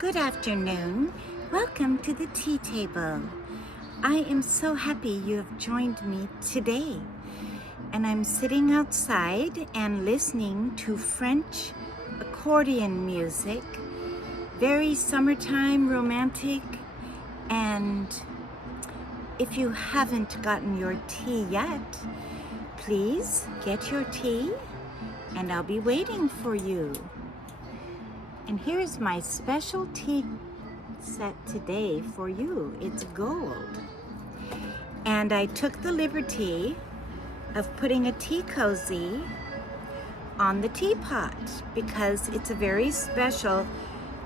Good afternoon. Welcome to the tea table. I am so happy you have joined me today. And I'm sitting outside and listening to French accordion music. Very summertime, romantic. And if you haven't gotten your tea yet, please get your tea and I'll be waiting for you. And here's my special tea set today for you. It's gold. And I took the liberty of putting a tea cozy on the teapot because it's a very special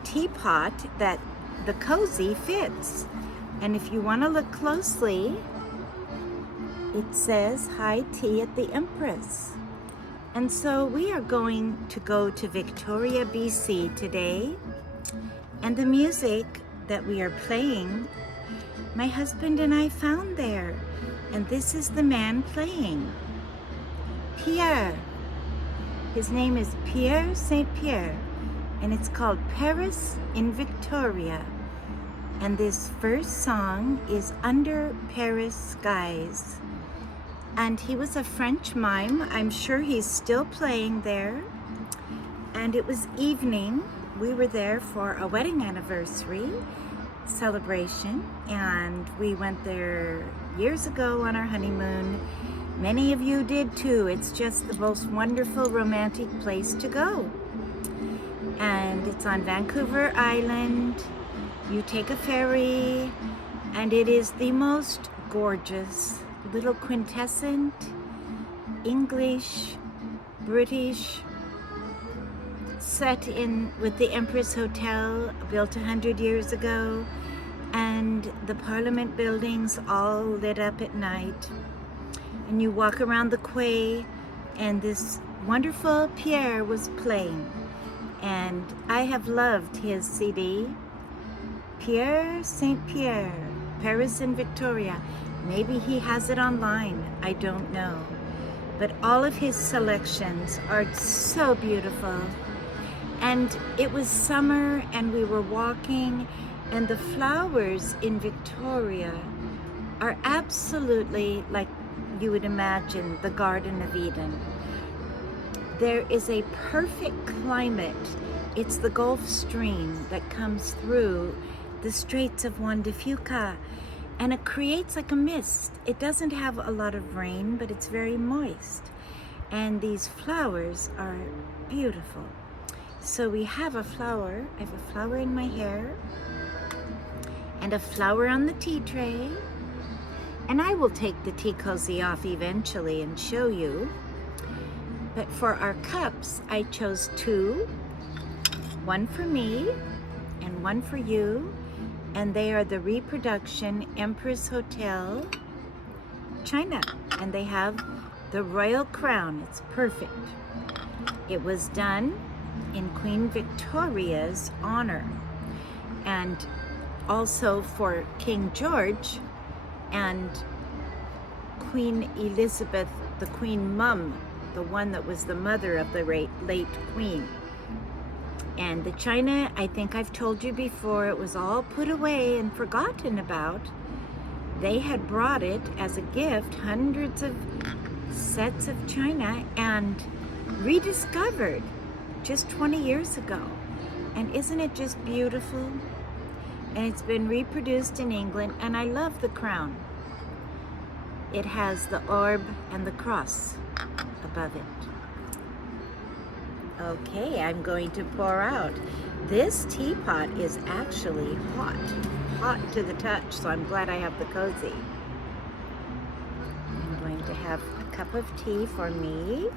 teapot that the cozy fits. And if you want to look closely, it says High Tea at the Empress. And so we are going to go to Victoria, BC today. And the music that we are playing, my husband and I found there. And this is the man playing, Pierre. His name is Pierre St. Pierre, and it's called Paris in Victoria. And this first song is Under Paris Skies. And he was a French mime. I'm sure he's still playing there. And it was evening. We were there for a wedding anniversary celebration. And we went there years ago on our honeymoon. Many of you did too. It's just the most wonderful romantic place to go. And it's on Vancouver Island. You take a ferry. And it is the most gorgeous little quintessent English, British, set in with the Empress Hotel, built 100 years ago, and the Parliament buildings all lit up at night. And you walk around the quay, and this wonderful Pierre was playing. And I have loved his CD, Pierre St. Pierre, Paris in Victoria. Maybe he has it online, I don't know. But all of his selections are so beautiful. And it was summer and we were walking, and the flowers in Victoria are absolutely like you would imagine the Garden of Eden. There is a perfect climate. It's the Gulf Stream that comes through the Straits of Juan de Fuca. And it creates like a mist. It doesn't have a lot of rain, but it's very moist. And these flowers are beautiful. So we have a flower. I have a flower in my hair and a flower on the tea tray. And I will take the tea cozy off eventually and show you. But for our cups, I chose two. One for me and one for you. And they are the reproduction Empress Hotel, China. And they have the royal crown. It's perfect. It was done in Queen Victoria's honor. And also for King George and Queen Elizabeth, the Queen Mum, the one that was the mother of the late Queen. And the china, I think I've told you before, it was all put away and forgotten about. They had brought it as a gift, hundreds of sets of china, and rediscovered just 20 years ago. And isn't it just beautiful? And it's been reproduced in England, and I love the crown. It has the orb and the cross above it. Okay, I'm going to pour out. This teapot is actually hot to the touch, so I'm glad I have the cozy. I'm going to have a cup of tea for me.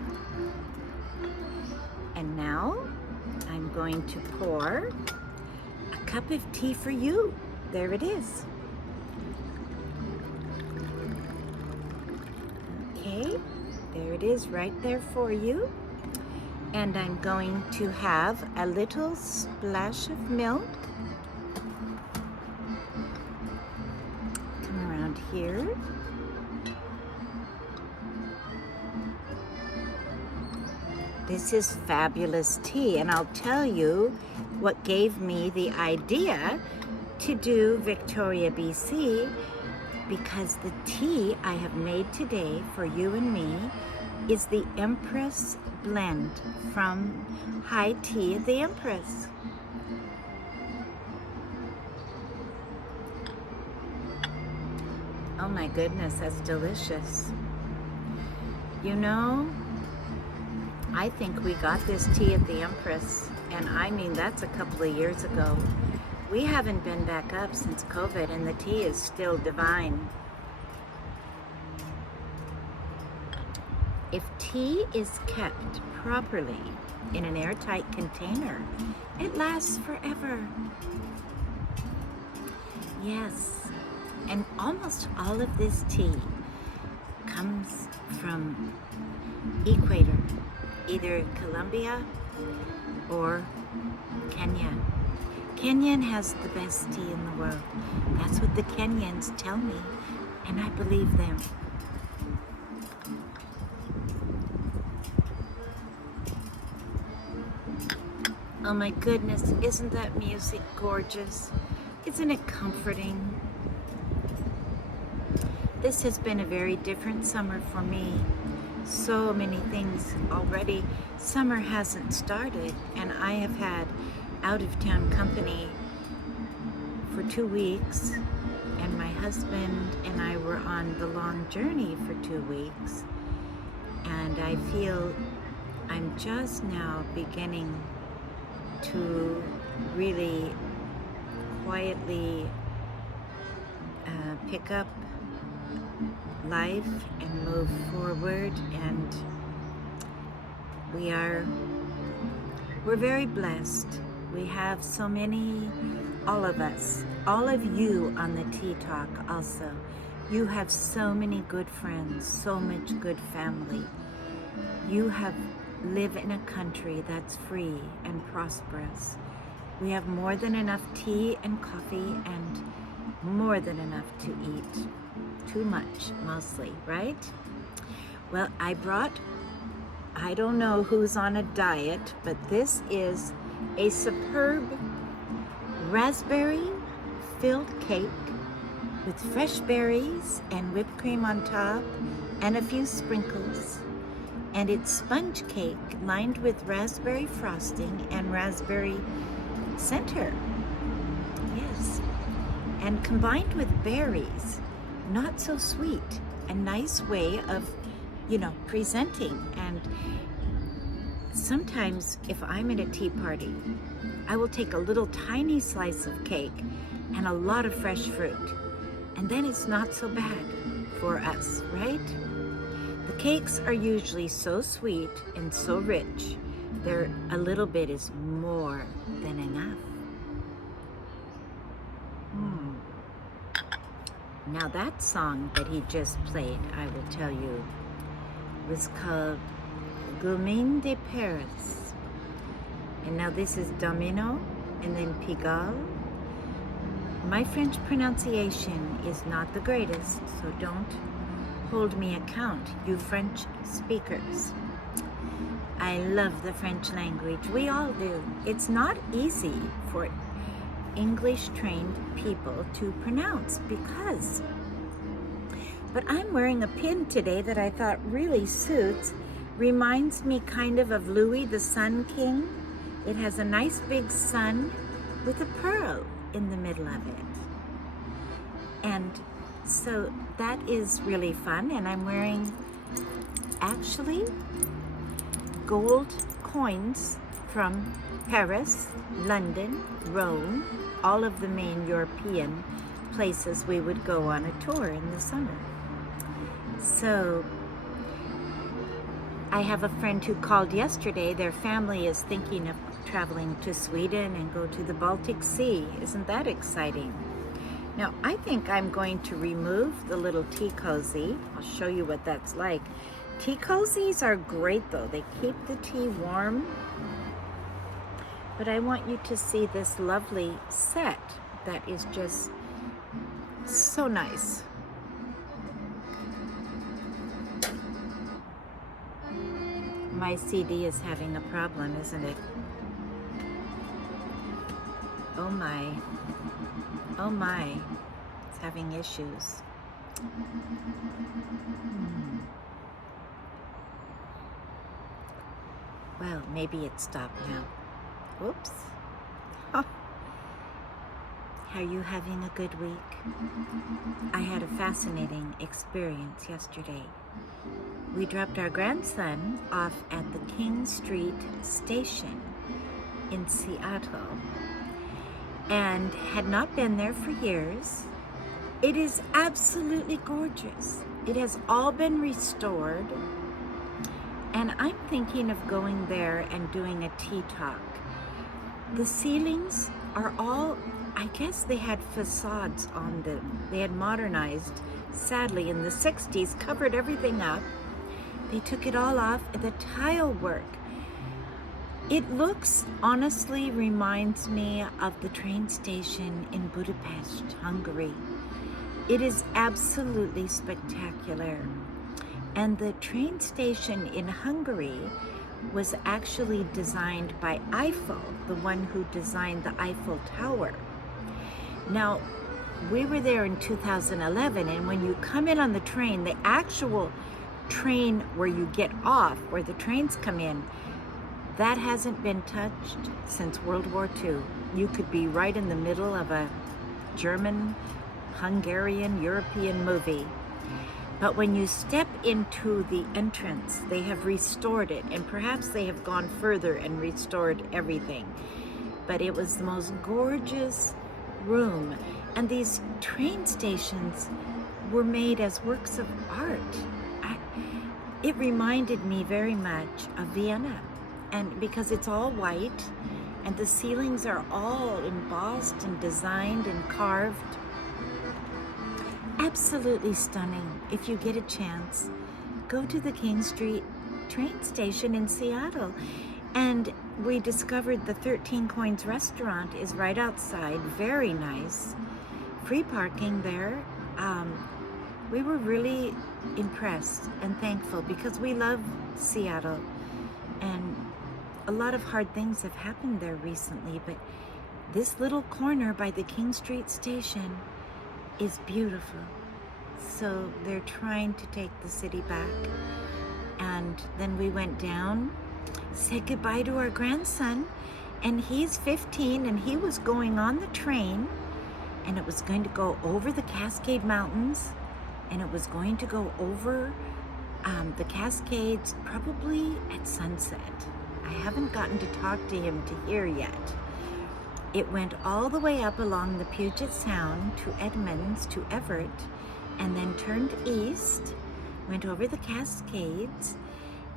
And now I'm going to pour a cup of tea for you. There it is. Okay, there it is right there for you. And I'm going to have a little splash of milk. Come around here. This is fabulous tea, and I'll tell you, what gave me the idea to do Victoria, BC, because the tea I have made today for you and me is the Empress blend from High Tea at the Empress. Oh my goodness, that's delicious. You know, I think we got this tea at the Empress, and I mean that's a couple of years ago. We haven't been back up since COVID, and the tea is still divine. If tea is kept properly in an airtight container, it lasts forever. Yes, and almost all of this tea comes from Ecuador, either Colombia or Kenya. Kenyan has the best tea in the world. That's what the Kenyans tell me, and I believe them. Oh my goodness, isn't that music gorgeous? Isn't it comforting? This has been a very different summer for me. So many things already. Summer hasn't started, and I have had out-of-town company for 2 weeks, and my husband and I were on the long journey for 2 weeks, and I feel I'm just now beginning to really quietly pick up life and move forward, and we're very blessed. We have so many, all of us, all of you on the Tea Talk also. You have so many good friends, so much good family. You live in a country that's free and prosperous. We have more than enough tea and coffee and more than enough to eat. Too much, mostly, right? Well, I don't know who's on a diet, but this is a superb raspberry-filled cake with fresh berries and whipped cream on top and a few sprinkles. And it's sponge cake lined with raspberry frosting and raspberry center. Yes. And combined with berries, not so sweet. A nice way of, presenting. And sometimes if I'm at a tea party, I will take a little tiny slice of cake and a lot of fresh fruit. And then it's not so bad for us, right? The cakes are usually so sweet and so rich, a little bit is more than enough. Now that song that he just played, I will tell you, was called Gourmand de Paris. And now this is Domino and then Pigalle. My French pronunciation is not the greatest, so don't hold me account, you French speakers. I love the French language. We all do. It's not easy for English-trained people to pronounce but I'm wearing a pin today that I thought really suits. Reminds me kind of Louis the Sun King. It has a nice big sun with a pearl in the middle of it. And so that is really fun, and I'm wearing actually gold coins from Paris, London, Rome, all of the main European places we would go on a tour in the summer. So I have a friend who called yesterday. Their family is thinking of traveling to Sweden and go to the Baltic Sea. Isn't that exciting? Now, I think I'm going to remove the little tea cozy. I'll show you what that's like. Tea cozies are great though. They keep the tea warm. But I want you to see this lovely set that is just so nice. My CD is having a problem, isn't it? Oh my. Oh my. It's having issues. Well, maybe it stopped now. Whoops. Are you having a good week? I had a fascinating experience yesterday. We dropped our grandson off at the King Street station in Seattle and had not been there for years. It is absolutely gorgeous. It has all been restored. And I'm thinking of going there and doing a tea talk. The ceilings are all, I guess they had facades on them. They had modernized, sadly, in the 60s, covered everything up. They took it all off. The tile work. It looks, honestly, reminds me of the train station in Budapest, Hungary. It is absolutely spectacular. And the train station in Hungary was actually designed by Eiffel, the one who designed the Eiffel Tower. Now, we were there in 2011, and when you come in on the train, the actual train where you get off, where the trains come in, that hasn't been touched since World War II. You could be right in the middle of a German, Hungarian, European movie. But when you step into the entrance, they have restored it, and perhaps they have gone further and restored everything. But it was the most gorgeous room. And these train stations were made as works of art. It reminded me very much of Vienna, and because it's all white, and the ceilings are all embossed and designed and carved. Absolutely stunning. If you get a chance, go to the King Street train station in Seattle. And we discovered the 13 Coins restaurant is right outside. Very nice. Free parking there. We were really impressed and thankful because we love Seattle. And a lot of hard things have happened there recently, but this little corner by the King Street station is beautiful. So they're trying to take the city back. And then we went down, said goodbye to our grandson, and he's 15, and he was going on the train, and it was going to go over the Cascade Mountains, and it was going to go over the Cascades probably at sunset. I haven't gotten to talk to him to hear yet. It went all the way up along the Puget Sound to Edmonds, to Everett, and then turned east, went over the Cascades,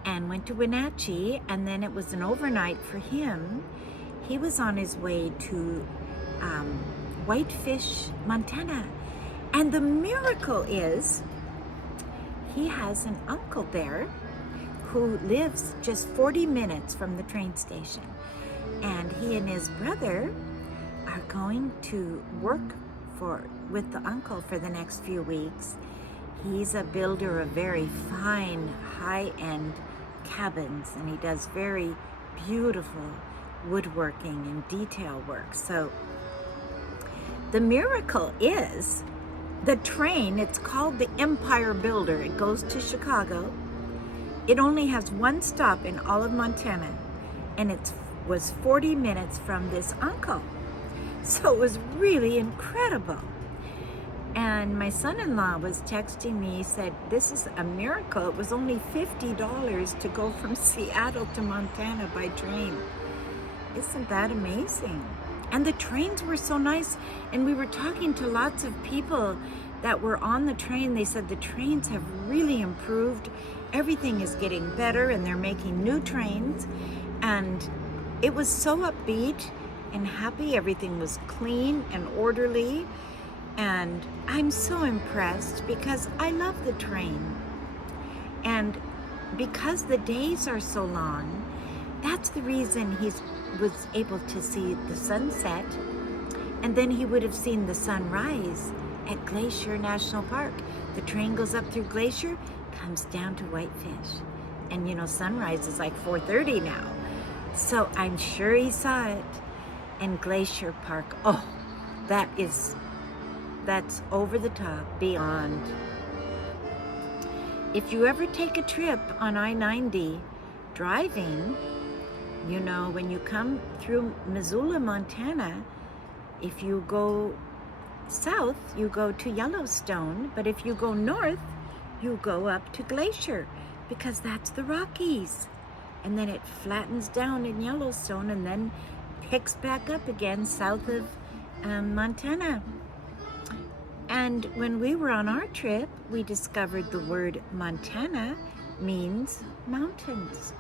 and went to Wenatchee, and then it was an overnight for him. He was on his way to Whitefish, Montana. And the miracle is, he has an uncle there who lives just 40 minutes from the train station. And he and his brother are going to work with the uncle for the next few weeks. He's a builder of very fine, high-end cabins, and he does very beautiful woodworking and detail work. So the miracle is the train, it's called the Empire Builder. It goes to Chicago. It only has one stop in all of Montana, and it was 40 minutes from this uncle. So it was really incredible. And my son-in-law was texting me, he said, this is a miracle. It was only $50 to go from Seattle to Montana by train. Isn't that amazing? And the trains were so nice. And we were talking to lots of people that were on the train. They said the trains have really improved. Everything is getting better, and they're making new trains. And it was so upbeat and happy. Everything was clean and orderly. And I'm so impressed because I love the train. And because the days are so long, that's the reason he was able to see the sunset. And then he would have seen the sunrise at Glacier National Park. The train goes up through Glacier, comes down to Whitefish. And you know, sunrise is like 4:30 now. So I'm sure he saw it. and Glacier Park. Oh, that's over the top, beyond. If you ever take a trip on I-90 driving, you know, when you come through Missoula, Montana, if you go south, you go to Yellowstone, but if you go north, you go up to Glacier, because that's the Rockies. And then it flattens down in Yellowstone and then picks back up again south of Montana. And when we were on our trip, we discovered the word Montana means mountains.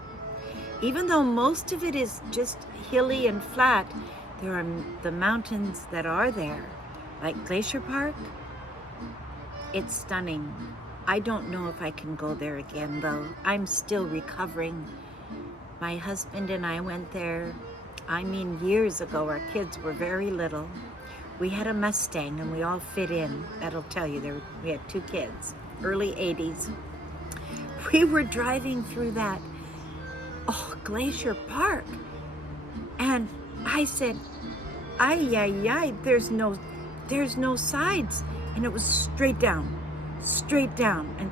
Even though most of it is just hilly and flat, there are the mountains that are there, like Glacier Park. It's stunning. I don't know if I can go there again, though. I'm still recovering. My husband and I went there, I mean, years ago. Our kids were very little. We had a Mustang and we all fit in. That'll tell you, we had 2 kids, early 80s. We were driving through that, Glacier Park. And I said, ay, there's no sides. And it was straight down. And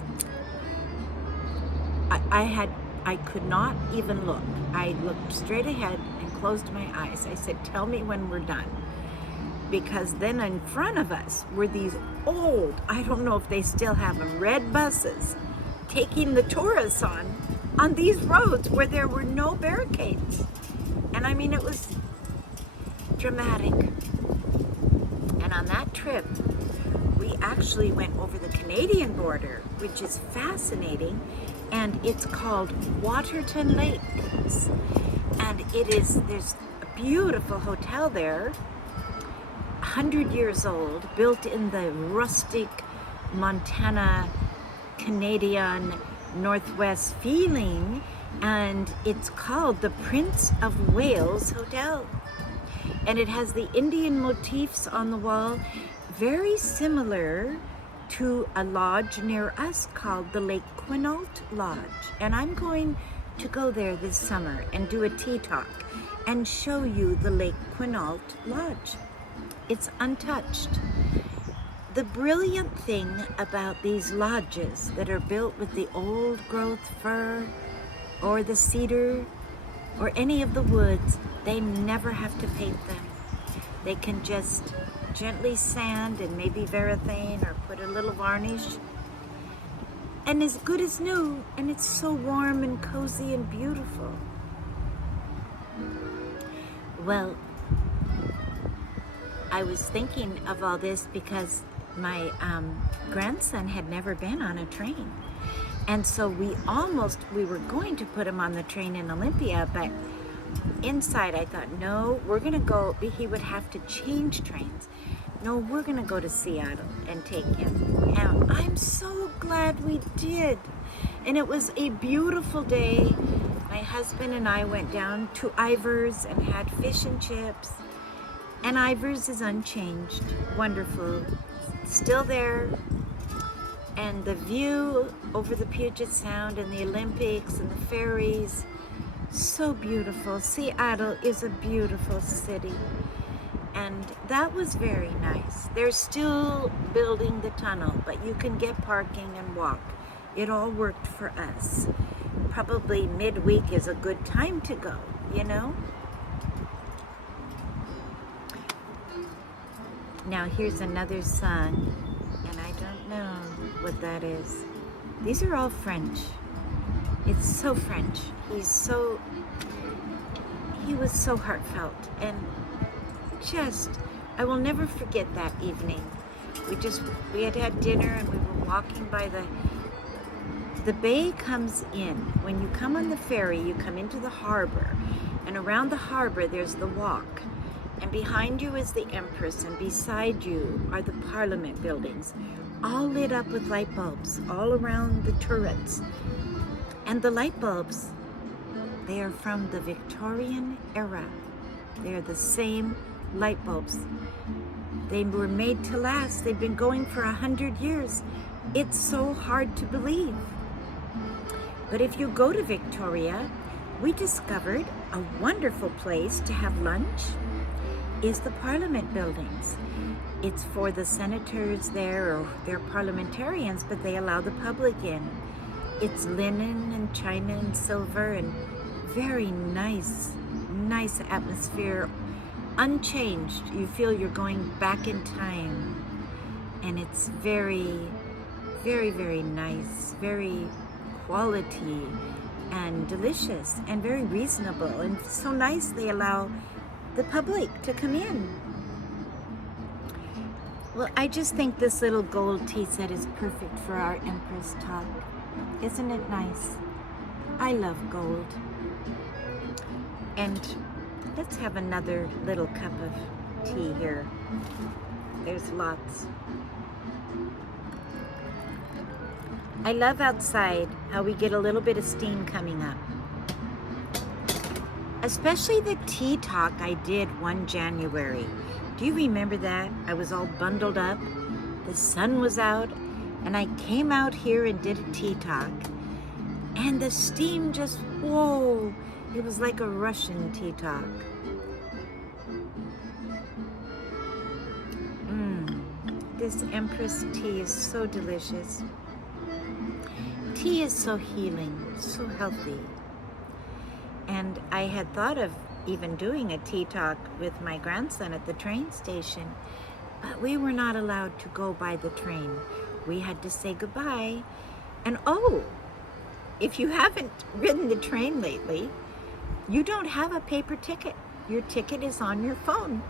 I could not even look. I looked straight ahead and closed my eyes. I said, tell me when we're done. Because then in front of us were these old, I don't know if they still have them, red buses taking the tourists on these roads where there were no barricades. And I mean, it was dramatic. And on that trip, we actually went over the Canadian border, which is fascinating, and it's called Waterton Lakes. And there's a beautiful hotel there, 100 years old, built in the rustic Montana, Canadian, Northwest feeling, and it's called the Prince of Wales Hotel. And it has the Indian motifs on the wall, very similar to a lodge near us called the Lake Quinault Lodge. And I'm going to go there this summer and do a tea talk and show you the Lake Quinault Lodge. It's untouched. The brilliant thing about these lodges that are built with the old growth fir or the cedar or any of the woods, they never have to paint them. They can just gently sand and maybe varathane or put a little varnish, and as good as new, and it's so warm and cozy and beautiful. Well, I was thinking of all this because my grandson had never been on a train. And so we were going to put him on the train in Olympia, but inside I thought, no, we're gonna go, he would have to change trains. No, we're gonna go to Seattle and take him. And I'm so glad we did. And it was a beautiful day. My husband and I went down to Ivar's and had fish and chips. And Ivar's is unchanged, wonderful, still there. And the view over the Puget Sound and the Olympics and the ferries, so beautiful. Seattle is a beautiful city. And that was very nice. They're still building the tunnel, but you can get parking and walk. It all worked for us. Probably midweek is a good time to go, you know? Now here's another song, and I don't know what that is. These are all French. It's so French. He was so heartfelt, and I will never forget that evening. We had had dinner and we were walking by the bay comes in. When you come on the ferry, you come into the harbor, and around the harbor there's the walk. And behind you is the Empress, and beside you are the Parliament buildings, all lit up with light bulbs all around the turrets. And the light bulbs, they are from the Victorian era. They are the same light bulbs. They were made to last. They've been going for 100 years. It's so hard to believe. But if you go to Victoria, we discovered a wonderful place to have lunch. is the Parliament buildings. It's for the senators there, or they're parliamentarians, but they allow the public in. It's linen and china and silver and very nice atmosphere, unchanged. You feel you're going back in time, and it's very nice, very quality and delicious and very reasonable, and so nice they allow the public to come in. Well, I just think this little gold tea set is perfect for our Empress talk. Isn't it nice? I love gold. And let's have another little cup of tea here. There's lots. I love outside how we get a little bit of steam coming up. Especially the tea talk I did one January. Do you remember that? I was all bundled up, the sun was out, and I came out here and did a tea talk. And the steam just, whoa, it was like a Russian tea talk. This Empress tea is so delicious. Tea is so healing, so healthy. And I had thought of even doing a tea talk with my grandson at the train station, but we were not allowed to go by the train. We had to say goodbye. And oh, if you haven't ridden the train lately, you don't have a paper ticket. Your ticket is on your phone,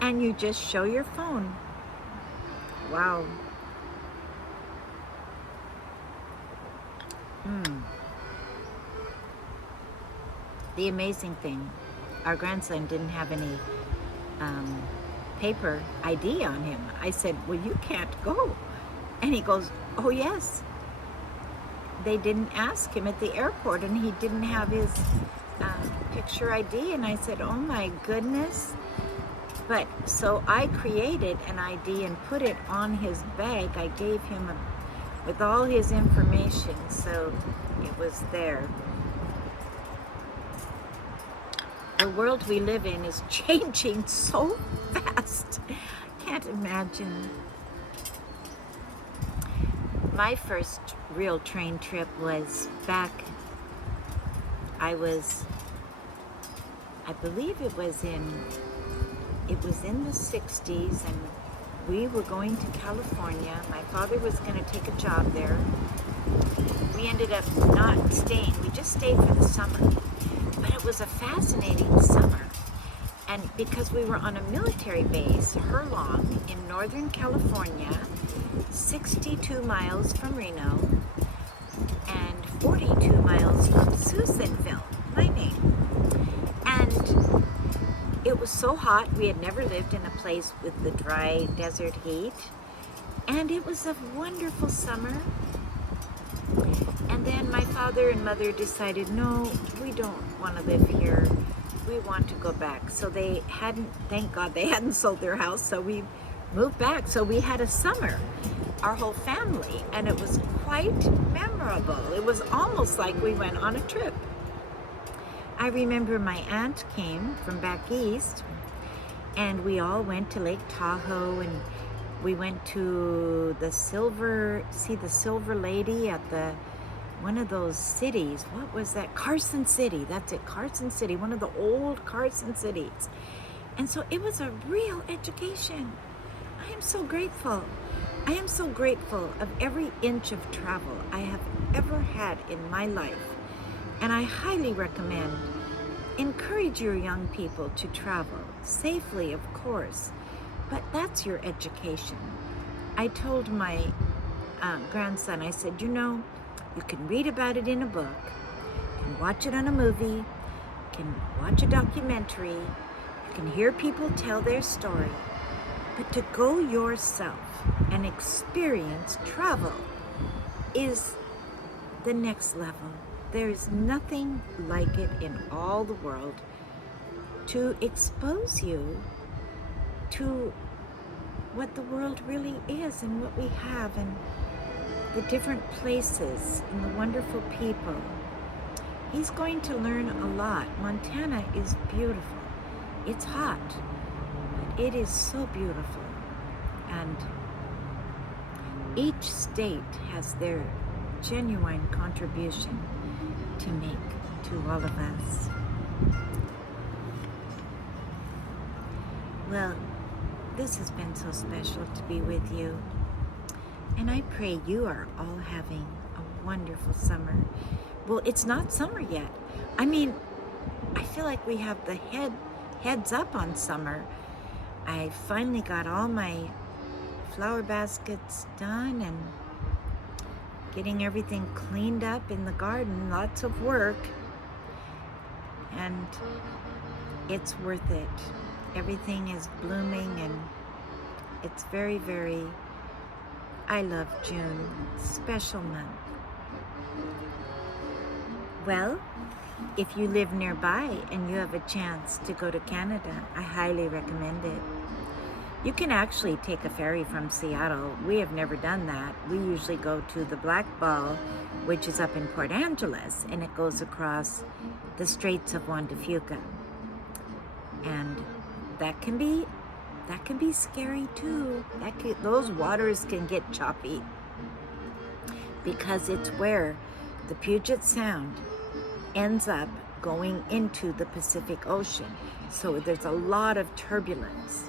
and you just show your phone. Wow. The amazing thing, our grandson didn't have any paper ID on him. I said, well, you can't go. And he goes, oh yes. They didn't ask him at the airport, and he didn't have his picture ID. And I said, oh my goodness. But so I created an ID and put it on his bag. I gave him with all his information, so it was there. The world we live in is changing so fast. Can't imagine. My first real train trip was back, I believe it was in the 60s, and we were going to California. My father was going to take a job there. We ended up not staying. We just stayed for the summer. But it was a fascinating summer. And because we were on a military base, Hurlong, in Northern California, 62 miles from Reno, and 42 miles from Susanville, my name. And it was so hot. We had never lived in a place with the dry desert heat. And it was a wonderful summer. And then my father and mother decided, no, we don't want to live here. We want to go back. So they hadn't, thank God they hadn't sold their house, so we moved back. So we had a summer, our whole family, and it was quite memorable. It was almost like we went on a trip. I remember my aunt came from back east, and we all went to Lake Tahoe, and we went to the Silver Lady at one of those cities. What was that? Carson City. That's it, Carson City, one of the old Carson cities. And so it was a real education. I am so grateful. I am so grateful of every inch of travel I have ever had in my life. And I highly recommend, encourage your young people to travel, safely of course, but that's your education. I told my grandson, I said, you know, you can read about it in a book, you can watch it on a movie, you can watch a documentary, you can hear people tell their story, but to go yourself and experience travel is the next level. There is nothing like it in all the world to expose you to what the world really is and what we have and the different places and the wonderful people. He's going to learn a lot. Montana is beautiful. It's hot, It is so beautiful. And each state has their genuine contribution to make to all of us. Well, this has been so special to be with you. And I pray you are all having a wonderful summer. Well, it's not summer yet. I mean, I feel like we have the heads up on summer. I finally got all my flower baskets done and getting everything cleaned up in the garden. Lots of work. And it's worth it. Everything is blooming and it's very, very, I love June. Special month. Well, if you live nearby and you have a chance to go to Canada, I highly recommend it. You can actually take a ferry from Seattle. We have never done that. We usually go to the Black Ball, which is up in Port Angeles, and it goes across the Straits of Juan de Fuca. And that can be scary too. Those waters can get choppy because it's where the Puget Sound ends up going into the Pacific Ocean. So there's a lot of turbulence.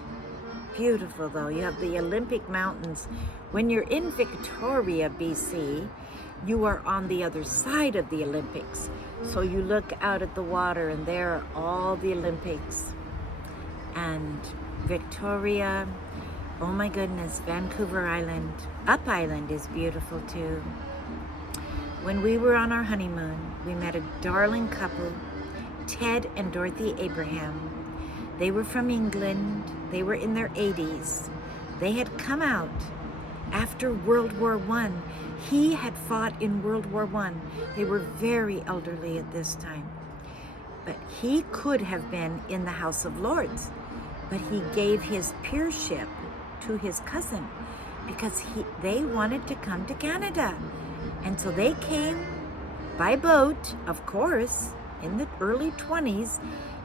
Beautiful though. You have the Olympic Mountains. When you're in Victoria, BC, you are on the other side of the Olympics. So you look out at the water and there are all the Olympics. And Victoria, oh my goodness, Vancouver Island, Up Island is beautiful too. When we were on our honeymoon, we met a darling couple, Ted and Dorothy Abraham. They were from England. They were in their 80s. They had come out after World War I. He had fought in World War I. They were very elderly at this time. But he could have been in the House of Lords. But he gave his peership to his cousin because they wanted to come to Canada. And so they came by boat, of course, in the early 20s,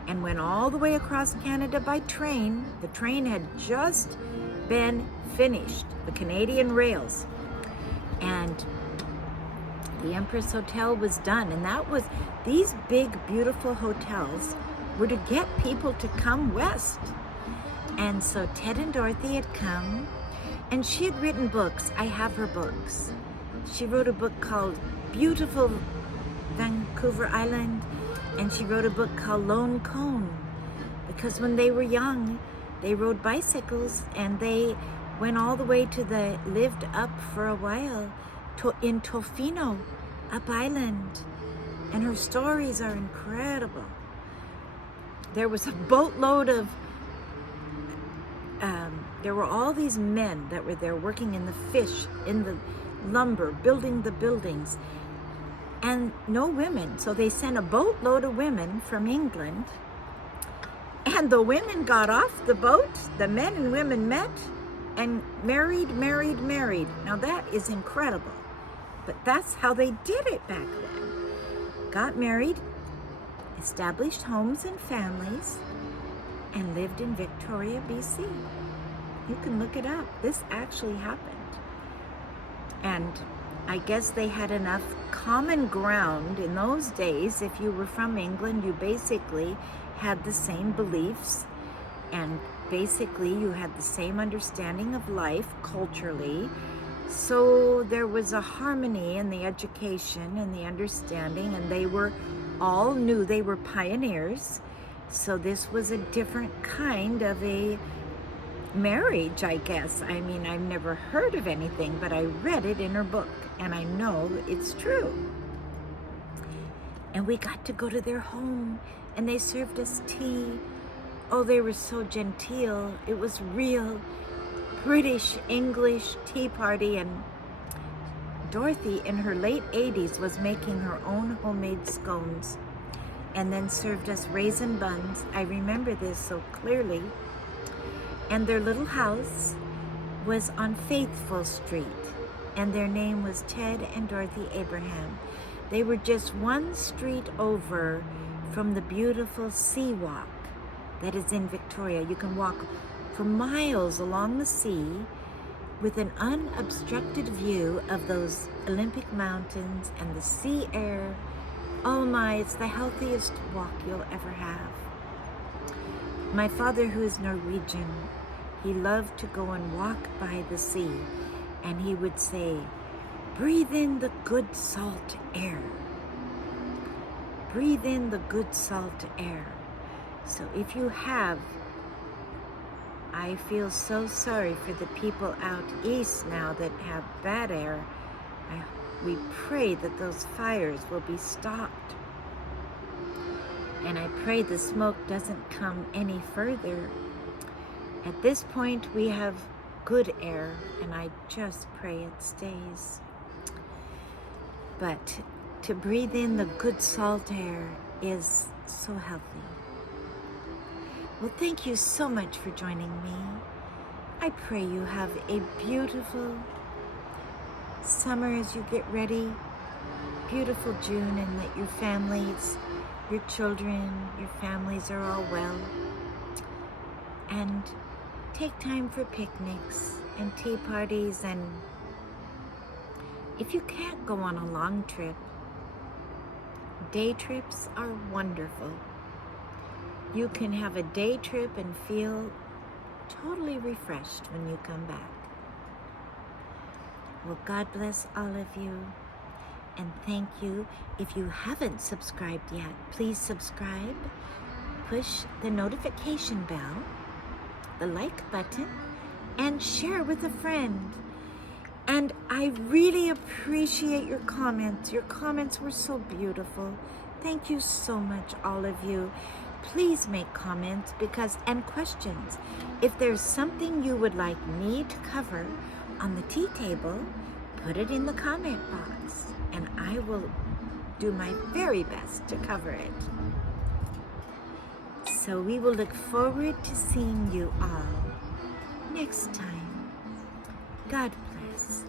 and went all the way across Canada by train. The train had just been finished, the Canadian rails. And the Empress Hotel was done. And that was, these big, beautiful hotels were to get people to come west. And so Ted and Dorothy had come, and she had written books. I have her books. She wrote a book called Beautiful Vancouver Island, and she wrote a book called Lone Cone, because when they were young, they rode bicycles, and they went all the way lived up for a while in Tofino, Up Island, and her stories are incredible. There was a boatload of there were all these men that were there working in the fish, in the lumber, building the buildings, and no women. So they sent a boatload of women from England, and the women got off the boat, the men and women met, and married. Now that is incredible, but that's how they did it back then. Got married, established homes and families, and lived in Victoria, BC. You can look it up. This actually happened. And I guess they had enough common ground in those days. If you were from England, you basically had the same beliefs, and basically you had the same understanding of life culturally. So there was a harmony in the education and the understanding, and they were all knew they were pioneers. So this was a different kind of a marriage, I guess. I mean, I've never heard of anything, but I read it in her book, and I know it's true. And we got to go to their home, and they served us tea. Oh, they were so genteel. It was real British English tea party, and Dorothy in her late 80s was making her own homemade scones and then served us raisin buns. I remember this so clearly. And their little house was on Faithful Street, and their name was Ted and Dorothy Abraham. They were just one street over from the beautiful Sea Walk that is in Victoria. You can walk for miles along the sea with an unobstructed view of those Olympic mountains and the sea air. Oh my, it's the healthiest walk you'll ever have. My father, who is Norwegian, he loved to go and walk by the sea, and he would say, breathe in the good salt air. Breathe in the good salt air. So if you have, I feel so sorry for the people out east now that have bad air. We pray that those fires will be stopped. And I pray the smoke doesn't come any further. At this point, we have good air, and I just pray it stays. But to breathe in the good salt air is so healthy. Well, thank you so much for joining me. I pray you have a beautiful summer as you get ready, beautiful June, and that your families, your children, your families are all well. And take time for picnics and tea parties, and if you can't go on a long trip, day trips are wonderful. You can have a day trip and feel totally refreshed when you come back. Well, God bless all of you, and thank you. If you haven't subscribed yet, please subscribe, push the notification bell, the like button, and share with a friend. And I really appreciate your comments. Your comments were so beautiful. Thank you so much, all of you. Please make comments and questions. If there's something you would like me to cover on the tea table, put it in the comment box, and I will do my very best to cover it. So we will look forward to seeing you all next time. God bless.